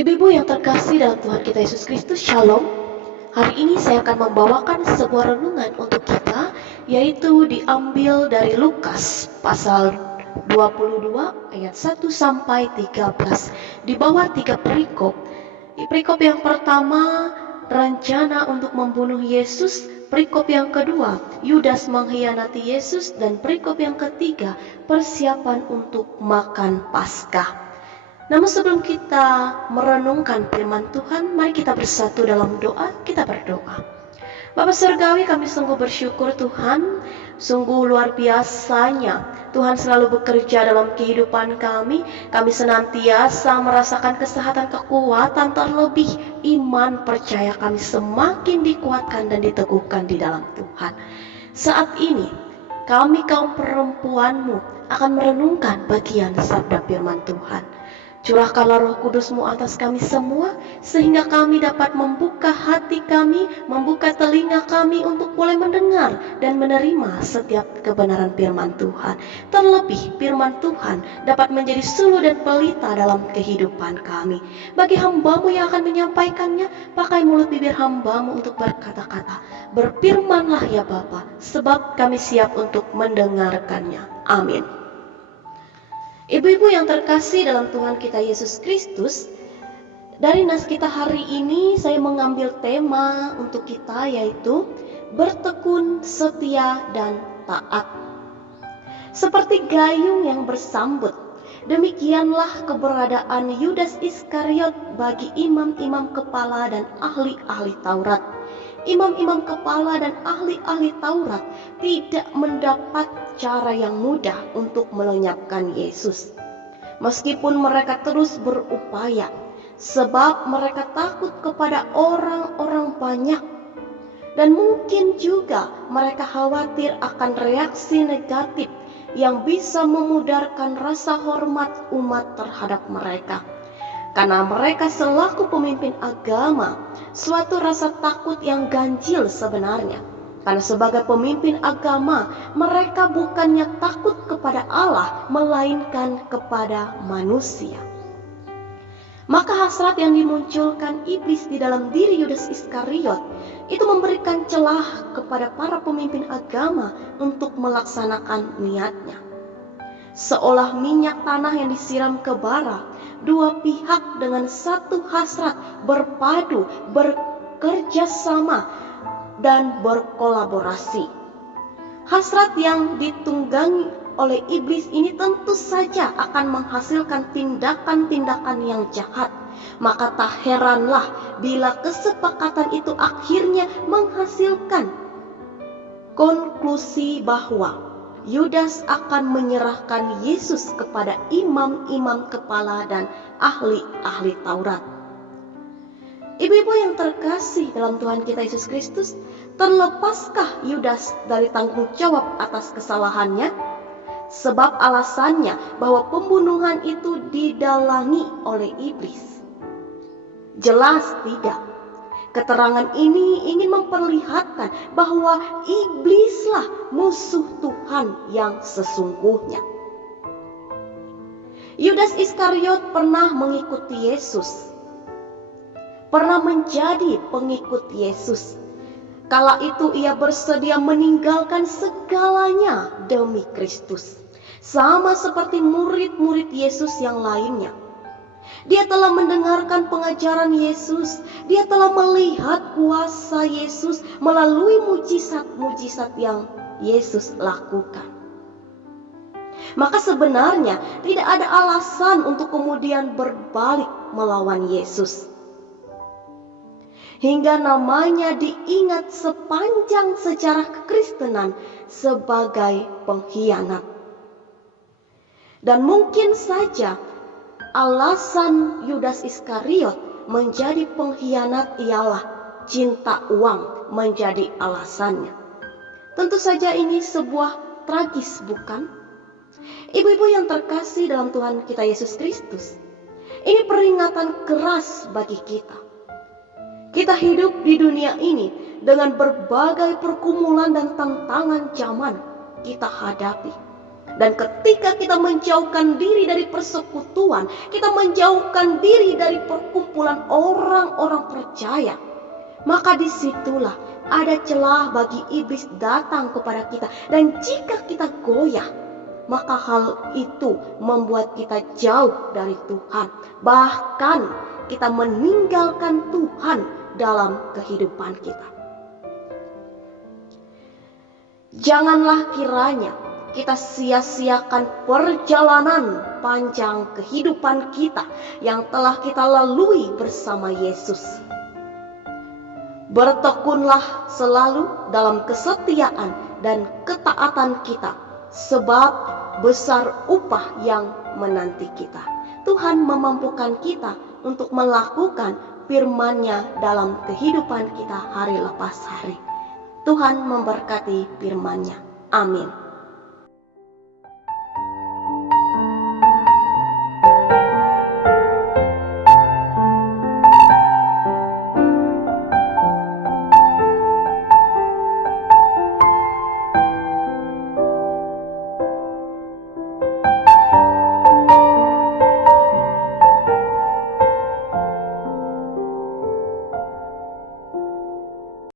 Ibu-ibu yang terkasih dalam Tuhan kita Yesus Kristus, Shalom. Hari ini saya akan membawakan sebuah renungan untuk kita, yaitu diambil dari Lukas pasal 22 ayat 1 sampai 13. Di bawah 3 perikop. Perikop yang pertama, rencana untuk membunuh Yesus. Perikop yang kedua, Yudas mengkhianati Yesus. Dan perikop yang ketiga, persiapan untuk makan Paskah. Namun sebelum kita merenungkan firman Tuhan, mari kita bersatu dalam doa. Kita berdoa. Bapa Surgawi, kami sungguh bersyukur Tuhan, sungguh luar biasanya Tuhan selalu bekerja dalam kehidupan kami. Kami senantiasa merasakan kesehatan, kekuatan, terlebih iman percaya kami semakin dikuatkan dan diteguhkan di dalam Tuhan. Saat ini kami kaum perempuan-Mu akan merenungkan bagian sabda firman Tuhan. Curahkanlah Roh Kudus-Mu atas kami semua, sehingga kami dapat membuka hati kami, membuka telinga kami untuk boleh mendengar dan menerima setiap kebenaran firman Tuhan. Terlebih firman Tuhan dapat menjadi suluh dan pelita dalam kehidupan kami. Bagi hamba-Mu yang akan menyampaikannya, pakai mulut bibir hamba-Mu untuk berkata-kata. Berfirmanlah ya Bapa, sebab kami siap untuk mendengarkannya. Amin. Ibu-ibu yang terkasih dalam Tuhan kita Yesus Kristus, dari nas kita hari ini saya mengambil tema untuk kita, yaitu bertekun, setia, dan taat. Seperti gayung yang bersambut, demikianlah keberadaan Yudas Iskariot bagi imam-imam kepala dan ahli-ahli Taurat. Imam-imam kepala dan ahli-ahli Taurat tidak mendapat cara yang mudah untuk melenyapkan Yesus. Meskipun mereka terus berupaya, sebab mereka takut kepada orang-orang banyak. Dan mungkin juga mereka khawatir akan reaksi negatif yang bisa memudarkan rasa hormat umat terhadap mereka. Karena mereka selaku pemimpin agama, suatu rasa takut yang ganjil sebenarnya. Karena sebagai pemimpin agama, mereka bukannya takut kepada Allah, melainkan kepada manusia. Maka hasrat yang dimunculkan iblis di dalam diri Yudas Iskariot itu memberikan celah kepada para pemimpin agama untuk melaksanakan niatnya. Seolah minyak tanah yang disiram ke bara, dua pihak dengan satu hasrat berpadu, bekerja sama, dan berkolaborasi. Hasrat yang ditunggangi oleh iblis ini tentu saja akan menghasilkan tindakan-tindakan yang jahat. Maka tak heranlah bila kesepakatan itu akhirnya menghasilkan konklusi bahwa Yudas akan menyerahkan Yesus kepada imam-imam kepala dan ahli-ahli Taurat. Ibu-ibu yang terkasih dalam Tuhan kita Yesus Kristus, terlepaskah Yudas dari tanggung jawab atas kesalahannya? Sebab alasannya bahwa pembunuhan itu didalangi oleh iblis. Jelas tidak. Keterangan ini ingin memperlihatkan bahwa iblislah musuh Tuhan yang sesungguhnya. Yudas Iskariot pernah mengikuti Yesus, pernah menjadi pengikut Yesus. Kala itu ia bersedia meninggalkan segalanya demi Kristus, sama seperti murid-murid Yesus yang lainnya. Dia telah mendengarkan pengajaran Yesus. Dia telah melihat kuasa Yesus melalui mujizat-mujizat yang Yesus lakukan. Maka sebenarnya tidak ada alasan untuk kemudian berbalik melawan Yesus. Hingga namanya diingat sepanjang sejarah kekristenan sebagai pengkhianat. Dan mungkin saja alasan Yudas Iskariot menjadi pengkhianat ialah cinta uang menjadi alasannya. Tentu saja ini sebuah tragis, bukan? Ibu-ibu yang terkasih dalam Tuhan kita Yesus Kristus, ini peringatan keras bagi kita. Kita hidup di dunia ini dengan berbagai pergumulan dan tantangan zaman kita hadapi. Dan ketika kita menjauhkan diri dari persekutuan, kita menjauhkan diri dari perkumpulan orang-orang percaya, maka disitulah ada celah bagi iblis datang kepada kita. Dan jika kita goyah, maka hal itu membuat kita jauh dari Tuhan. Bahkan kita meninggalkan Tuhan dalam kehidupan kita. Janganlah kiranya kita sia-siakan perjalanan panjang kehidupan kita yang telah kita lalui bersama Yesus. Bertekunlah selalu dalam kesetiaan dan ketaatan kita, sebab besar upah yang menanti kita. Tuhan memampukan kita untuk melakukan firman-Nya dalam kehidupan kita hari lepas hari. Tuhan memberkati firman-Nya. Amin.